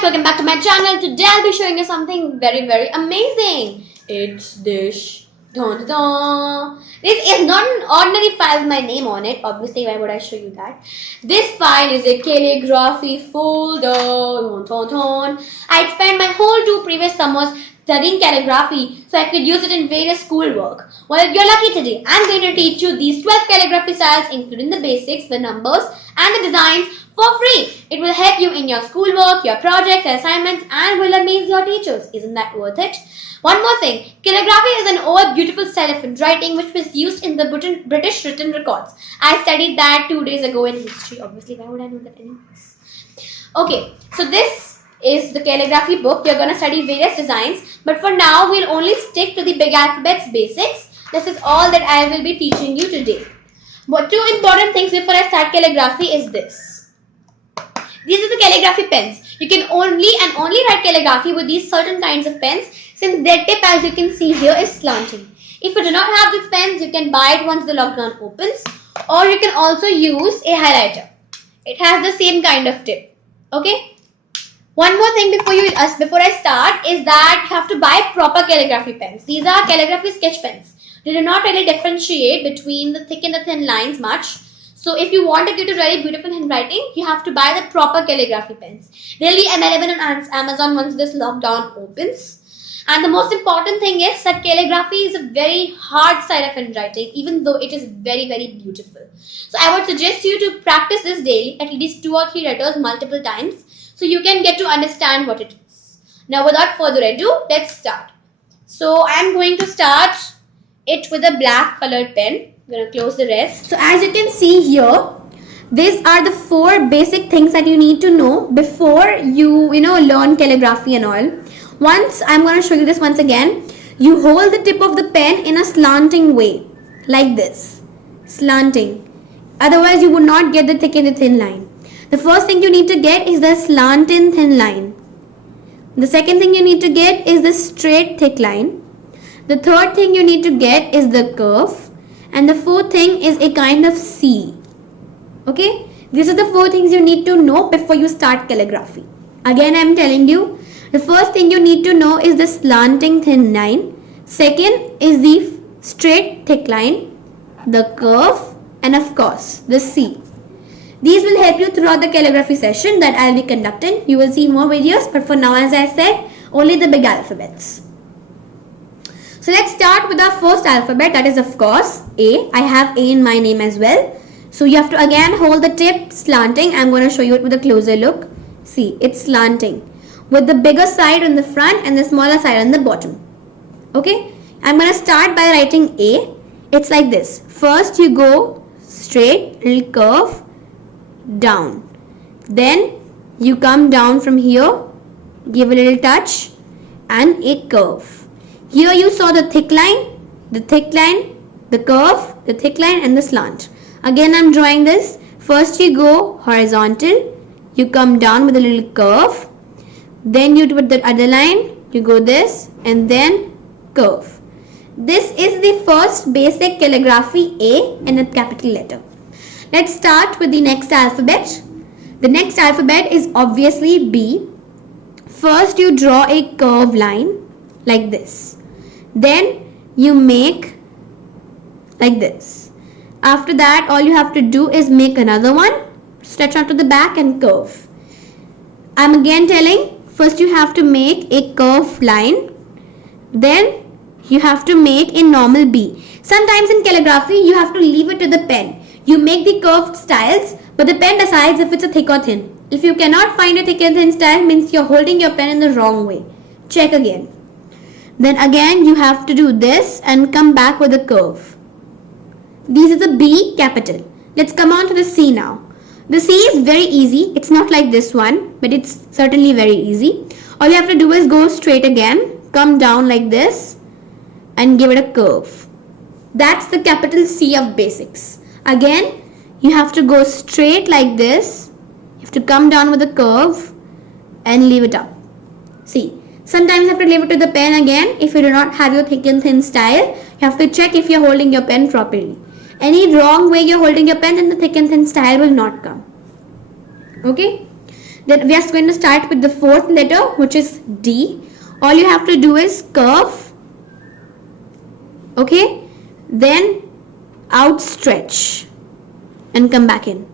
guys, welcome back to my channel. Today I'll be showing you something very amazing. It's this. Dun, dun, dun. This is not an ordinary file with my name on it. Obviously, why would I show you that? This file is a calligraphy folder. Dun, dun, dun. I spent my whole 2 previous summers studying calligraphy so I could use it in various schoolwork. Well, you're lucky today. I'm going to teach you these 12 calligraphy styles, including the basics, the numbers, and the designs for free. It will help you in your schoolwork, your projects, assignments, and will amaze your teachers. Isn't that worth it? One more thing, calligraphy is an old beautiful style of handwriting which was used in the British written records. I studied that 2 days ago in history. Obviously, why would I know that anyways? Okay, so this is the calligraphy book. You're going to study various designs, but for now we'll only stick to the big alphabets basics. This is all that I will be teaching you today. But 2 important things before I start calligraphy is this. These are the calligraphy pens. You can only write calligraphy with these certain kinds of pens, since their tip, as you can see here, is slanting. If you do not have these pens, you can buy it once the lockdown opens, or you can also use a highlighter. It has the same kind of tip. Okay. One more thing before I start is that you have to buy proper calligraphy pens. These are calligraphy sketch pens. They do not really differentiate between the thick and the thin lines much. So if you want to get a very beautiful handwriting, you have to buy the proper calligraphy pens. They'll be available on Amazon once this lockdown opens. And the most important thing is that calligraphy is a very hard style of handwriting, even though it is very beautiful. So I would suggest you to practice this daily, at least 2 or 3 letters multiple times, so you can get to understand what it is. Now without further ado, let's start. So I'm going to start it with a black colored pen. I'm going to close the rest. So as you can see here, these are the 4 basic things that you need to know before you learn calligraphy and all. Once, I'm going to show you this once again. You hold the tip of the pen in a slanting way, like this, slanting. Otherwise, you would not get the thick and the thin line. The first thing you need to get is the slant and thin line. The second thing you need to get is the straight thick line. The third thing you need to get is the curve. And the fourth thing is a kind of C. Okay? These are the 4 things you need to know before you start calligraphy. Again, I am telling you, the first thing you need to know is the slanting thin line. Second is the straight thick line, the curve, and of course, the C. These will help you throughout the calligraphy session that I will be conducting. You will see more videos, but for now, as I said, only the big alphabets. So let's start with our first alphabet, that is of course A. I have A in my name as well. So you have to again hold the tip slanting. I'm going to show you it with a closer look. See, it's slanting with the bigger side on the front and the smaller side on the bottom. Okay, I'm going to start by writing A. It's like this. First you go straight, little curve, down. Then you come down from here, give a little touch and a curve. Here you saw the thick line, the curve, the thick line and the slant. Again I'm drawing this. First you go horizontal, you come down with a little curve, then you do the other line, you go this and then curve. This is the first basic calligraphy A in a capital letter. Let's start with the next alphabet. The next alphabet is obviously B. First you draw a curved line like this. Then you make like this. After that, all you have to do is make another one, stretch out to the back and curve. I'm again telling, first you have to make a curved line. Then you have to make a normal B. Sometimes in calligraphy, you have to leave it to the pen. You make the curved styles, but the pen decides if it's a thick or thin. If you cannot find a thick and thin style, means you're holding your pen in the wrong way. Check again. Then again you have to do this and come back with a curve. These are the B capital. Let's come on to the C now. The C is very easy. It's not like this one, but it's certainly very easy. All you have to do is go straight again, come down like this and give it a curve. That's the capital C of basics. Again, you have to go straight like this. You have to come down with a curve and leave it up. See. Sometimes you have to leave it to the pen again. If you do not have your thick and thin style, you have to check if you're holding your pen properly. Any wrong way you're holding your pen, then the thick and thin style will not come. Okay. Then we are going to start with the fourth letter, which is D. All you have to do is curve, okay, then outstretch and come back in.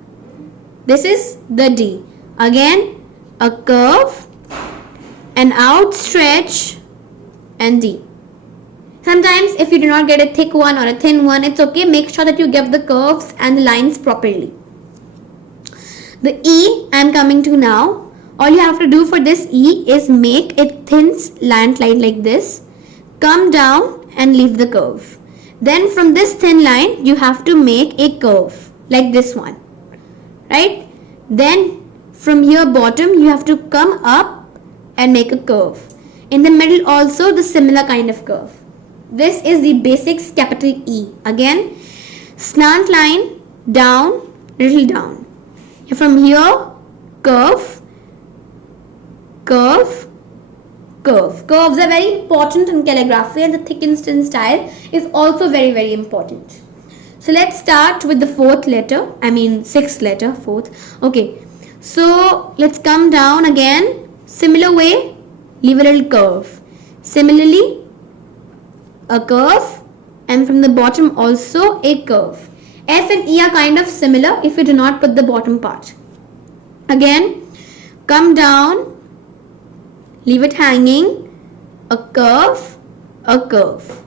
This is the D. Again, a curve, an outstretch and D. Sometimes if you do not get a thick one or a thin one, it's okay. Make sure that you give the curves and the lines properly. The E I am coming to now. All you have to do for this E is make a thin slant line like this. Come down and leave the curve. Then from this thin line, you have to make a curve like this one. Right? Then from here bottom, you have to come up and make a curve. In the middle also the similar kind of curve. This is the basics capital E. Again, slant line, down, little down. From here, curve, curve, curve. Curves are very important in calligraphy, and the thick instant style is also very, very important. So let's start with the sixth letter, fourth. Okay, so let's come down again. Similar way, leave a little curve. Similarly, a curve, and from the bottom also a curve. F and E are kind of similar if you do not put the bottom part. Again, come down, leave it hanging, a curve, a curve.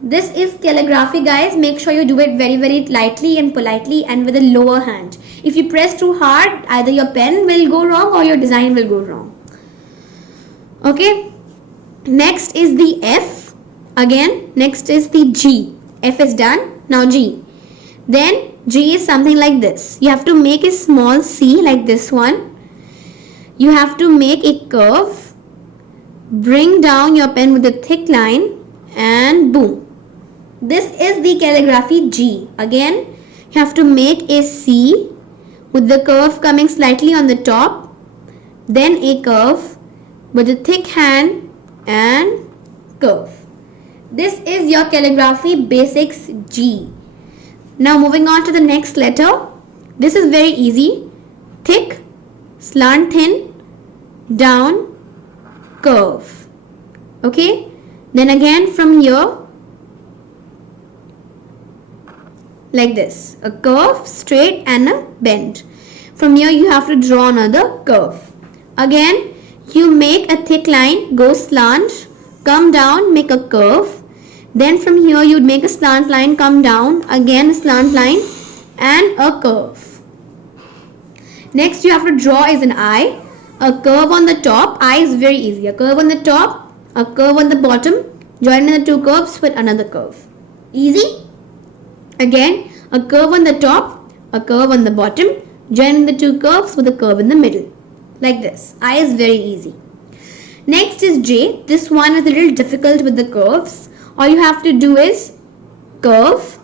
This is calligraphy, guys. Make sure you do it very, very lightly and politely and with a lower hand. If you press too hard, either your pen will go wrong or your design will go wrong. Okay. Next is the F. Again, next is the G. F is done. Now G. Then G is something like this. You have to make a small C like this one. You have to make a curve. Bring down your pen with a thick line and boom. This is the calligraphy G. Again, you have to make a C with the curve coming slightly on the top. Then a curve with a thick hand and curve. This is your calligraphy basics G. Now moving on to the next letter. This is very easy. Thick, slant thin, down, curve. Okay. Then again from here, like this. A curve, straight and a bend. From here you have to draw another curve. Again, you make a thick line, go slant, come down, make a curve. Then from here you would make a slant line, come down, again a slant line and a curve. Next you have to draw is an eye, a curve on the top. Eye is very easy. A curve on the top, a curve on the bottom, join the two curves with another curve. Easy? Again, a curve on the top, a curve on the bottom, join the two curves with a curve in the middle. Like this. Eye is very easy. Next is J. This one is a little difficult with the curves. All you have to do is curve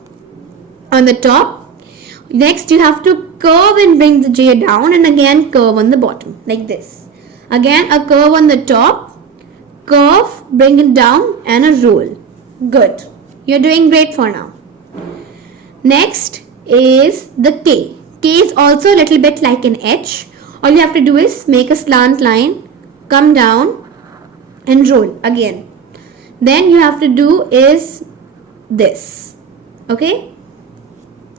on the top. Next you have to curve and bring the J down and again curve on the bottom like this. Again a curve on the top, curve, bring it down and a roll. Good. You're doing great for now. Next is the K. K is also a little bit like an H. All you have to do is make a slant line, come down and roll again. Then you have to do is this, okay,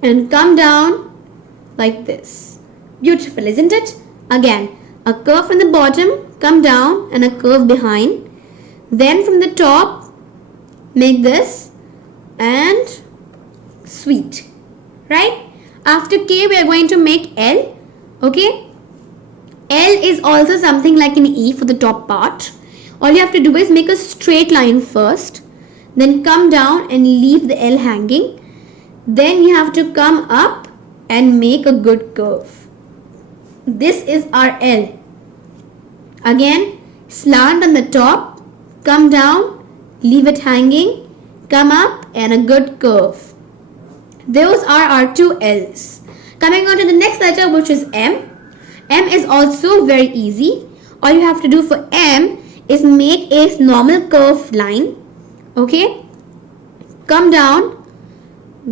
and come down like this. Beautiful, isn't it? Again, a curve from the bottom, come down and a curve behind. Then from the top, make this and sweet, right? After K, we are going to make L, okay. L is also something like an E for the top part. All you have to do is make a straight line first, then come down and leave the L hanging. Then you have to come up and make a good curve. This is our L. Again, slant on the top, come down, leave it hanging, come up and a good curve. Those are our two L's. Coming on to the next letter, which is M. M is also very easy. All you have to do for M is make a normal curved line, okay, come down,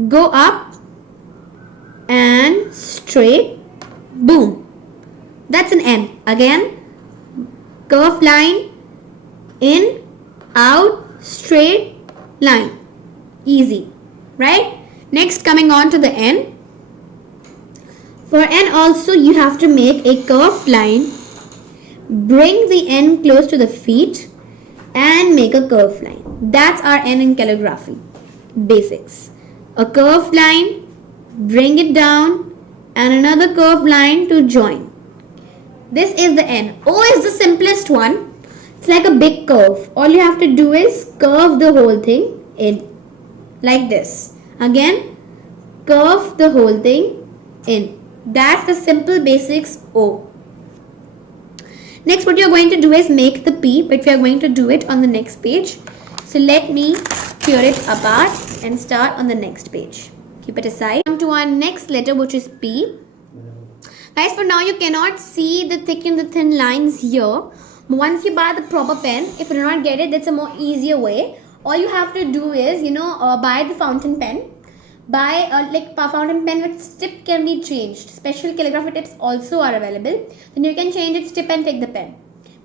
go up and straight, boom. That's an N. Again, curved line, in, out, straight line. Easy, right? Next, coming on to the N. For N also, you have to make a curved line, bring the N close to the feet, and make a curved line. That's our N in calligraphy basics. A curved line, bring it down, and another curved line to join. This is the N. O is the simplest one. It's like a big curve. All you have to do is curve the whole thing in. Like this. Again, curve the whole thing in. That's the simple basics O. Next, what you're going to do is make the P, but we are going to do it on the next page. So let me tear it apart and start on the next page. Keep it aside. On to our next letter, which is P. Guys, for now you cannot see the thick and the thin lines here. But once you buy the proper pen, if you do not get it, that's a more easier way. All you have to do is, buy the fountain pen. Buy a fountain pen with tip can be changed. Special calligraphy tips also are available. Then you can change its tip and take the pen.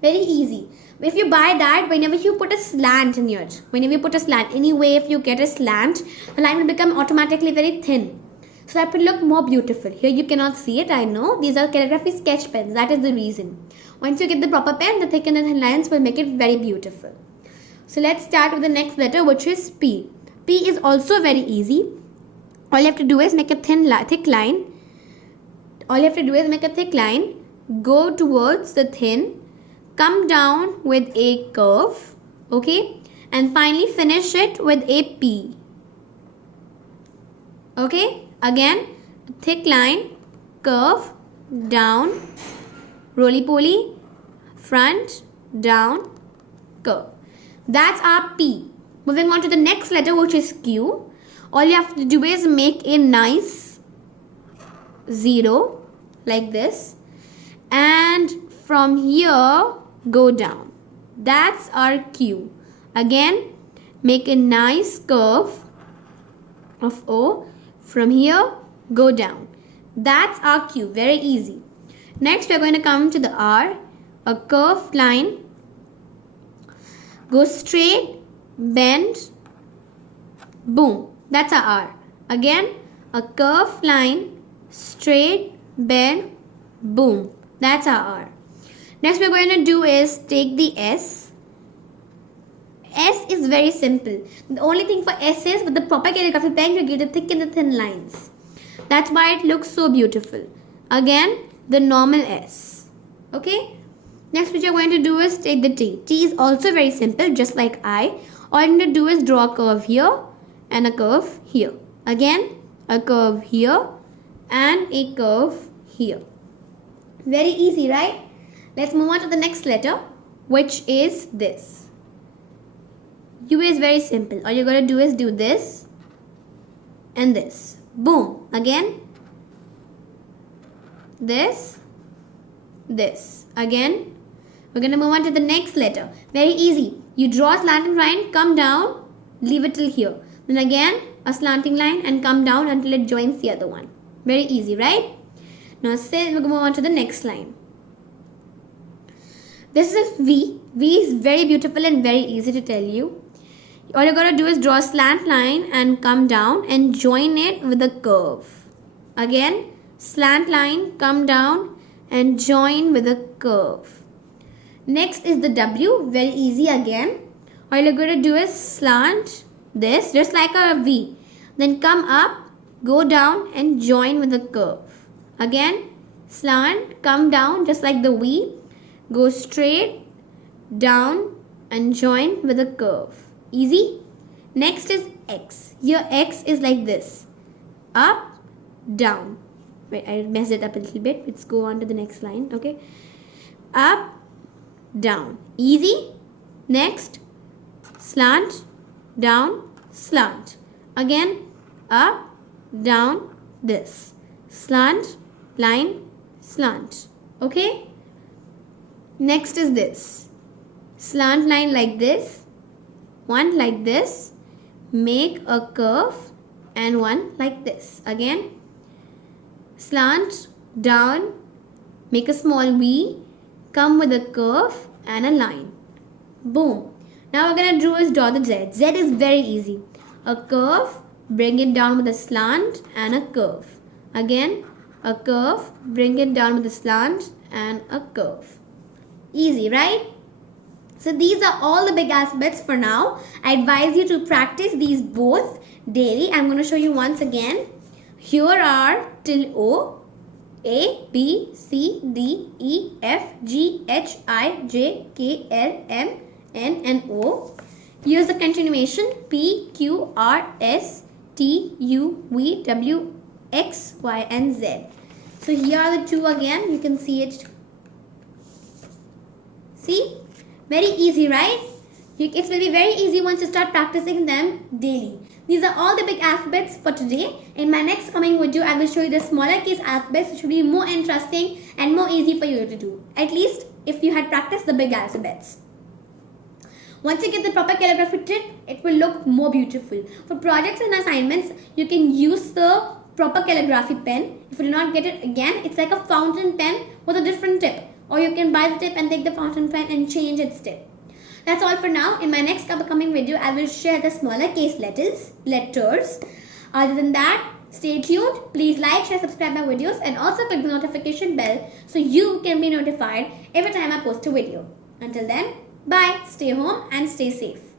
Very easy. If you buy that, whenever you put a slant in it, anyway, if you get a slant, the line will become automatically very thin. So that will look more beautiful. Here you cannot see it, I know. These are calligraphy sketch pens. That is the reason. Once you get the proper pen, the thick and the thin lines will make it very beautiful. So let's start with the next letter, which is P. P is also very easy. All you have to do is make a thick line. Go towards the thin, come down with a curve, okay? And finally finish it with a P. Okay? Again, thick line, curve, down, roly-poly, front, down, curve. That's our P. Moving on to the next letter, which is Q. All you have to do is make a nice 0 like this, and from here go down. That's our Q. Again, make a nice curve of O. From here go down. That's our Q. Very easy. Next we are going to come to the R. A curved line, go straight, bend, boom. That's our R. Again, a curved line, straight, bend, boom. That's our R. Next we're going to do is take the S. S is very simple. The only thing for S is with the proper calligraphy pen you get the thick and the thin lines. That's why it looks so beautiful. Again, the normal S. Okay? Next what you're going to do is take the T. T is also very simple, just like I. All you need to do is draw a curve here and a curve here. Again, a curve here and a curve here. Very easy, right? Let's move on to the next letter, which is this. U is very simple. All you're going to do is do this and this. Boom. Again, this. Again, we're going to move on to the next letter. Very easy. You draw a slanting line, come down, leave it till here. Then again, a slanting line and come down until it joins the other one. Very easy, right? Now, we're going to move on to the next line. This is a V. V is very beautiful and very easy to tell you. All you're going to do is draw a slant line and come down and join it with a curve. Again, slant line, come down and join with a curve. Next is the W. Very easy again. All you're going to do is slant this just like a V. Then come up, go down and join with a curve. Again, slant, come down just like the V. Go straight, down and join with a curve. Easy. Next is X. Here X is like this. Up, down. Wait, I messed it up a little bit. Let's go on to the next line. Okay. Up, down. Easy. Next, slant, down, slant. Again, up, down, this. Slant, line, slant. Okay. Next is this. Slant line like this. One like this. Make a curve and one like this. Again, slant, down, make a small V, come with a curve and a line. Boom. Now we're going to do is draw the Z. Z is very easy. A curve, bring it down with a slant and a curve. Again, a curve, bring it down with a slant and a curve. Easy, right? So these are all the big alphabets for now. I advise you to practice these both daily. I'm going to show you once again. Here are till O, A, B, C, D, E, F, G, H, I, J, K, L, M, N and O. Here's the continuation. P, Q, R, S, T, U, V, W, X, Y and Z. So here are the two again. You can see it. See? Very easy, right? It will be very easy once you start practicing them daily. These are all the big alphabets for today. In my next coming video, I will show you the smaller case alphabets, which will be more interesting and more easy for you to do. At least if you had practiced the big alphabets. Once you get the proper calligraphy tip, it will look more beautiful. For projects and assignments, you can use the proper calligraphy pen. If you do not get it again, it's like a fountain pen with a different tip. Or you can buy the tip and take the fountain pen and change its tip. That's all for now. In my next upcoming video, I will share the smaller case letters. Other than that, stay tuned. Please like, share, subscribe my videos and also click the notification bell so you can be notified every time I post a video. Until then, bye. Stay home and stay safe.